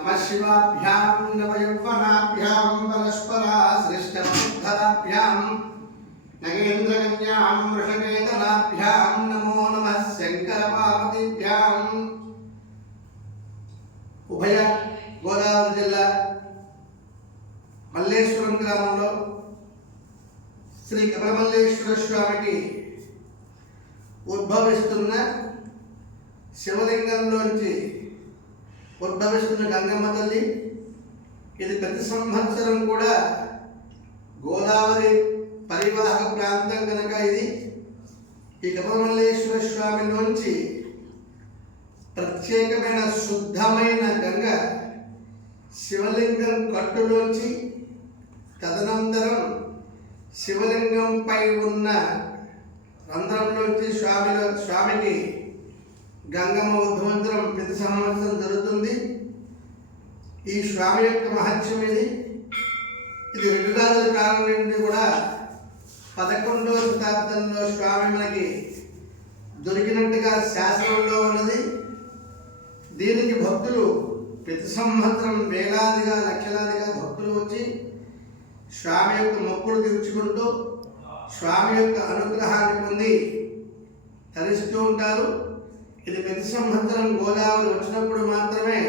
नमः शिवाभ्यां नवयौवनाभ्यां परस्पराश्लिष्टमुद्धराभ्यां नगेन्द्रकन्यां वृषकेतनाभ्यां नमो नमः शङ्करपार्वतीभ्यां। ఉభయ గోదావరి జిల్లా మల్లేశ్వరం గ్రామంలో శ్రీ కమలమల్లేశ్వర స్వామికి ఉద్భవిస్తున్న శివలింగంలోంచి ఉద్భవిస్తున్న గంగమ్మ తల్లి. ఇది ప్రతి సంవత్సరం కూడా గోదావరి పరివాహక ప్రాంతం కనుక ఇది ఈ కమలమల్లేశ్వర స్వామిలోంచి ప్రత్యేకమైన శుద్ధమైన గంగ శివలింగం కట్టులోంచి తదనంతరం శివలింగంపై ఉన్న రంధ్రంలోంచి స్వామికి గంగమ్మ ఉద్భవించడం ప్రతి సంవత్సరం జరుగుతుంది. ఈ స్వామి యొక్క మహత్యం ఇది ఋతురాజుల కాలం నుండి కూడా 11వ శతాబ్దంలో స్వామి మనకి దొరికినట్టుగా శాసనంలో ఉన్నది. దీనికి భక్తులు ప్రతి సంవత్సరం వేలాదిగా లక్షలాదిగా భక్తులు వచ్చి స్వామి యొక్క మొక్కులు తీర్చుకుంటూ స్వామి యొక్క అనుగ్రహాన్ని పొంది తరిస్తూ ఉంటారు. ఇది ప్రతి సంవత్సరం గోదావరి వచ్చినప్పుడు మాత్రమే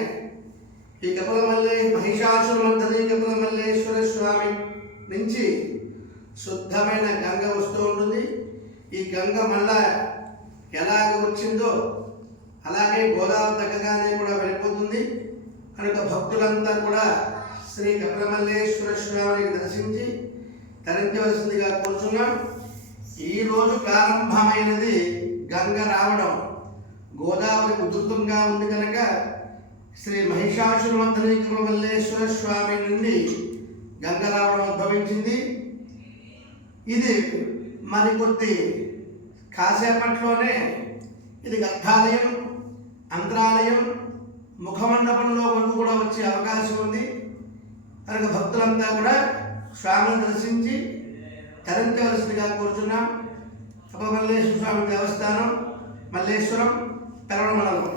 ఈ మహిషాసురమర్ధని కపిలమల్లేశ్వర స్వామి నుంచి శుద్ధమైన గంగ వస్తూ ఉంటుంది. ఈ గంగ మళ్ళా ఎలాగ వచ్చిందో అలాగే గోదావరి దగ్గరగానే కూడా వెళ్ళిపోతుంది కనుక భక్తులంతా కూడా శ్రీ కపిలమల్లేశ్వర స్వామిని దర్శించి తరించవలసిందిగా కోరుచున్నాం. ఈరోజు ప్రారంభమైనది గంగ రావడం. గోదావరి ఉధృతంగా ఉంది కనుక శ్రీ మహిషాసురమర్ధని కపిలమల్లేశ్వర స్వామి నుండి గంగ రావడం ఉద్భవించింది. ఇది మరికొద్ది కాసేపట్లోనే ఇది గర్భాలయం, అంతరాలయం, ముఖమండపంలో వరకు కూడా వచ్చే అవకాశం ఉంది కనుక భక్తులంతా కూడా స్వామిని దర్శించి తరించవలసిందిగా కోరుచున్నాం. కపిలమల్లేశ్వర స్వామి దేవస్థానం, మల్లేశ్వరం, పెరవడ మండలం.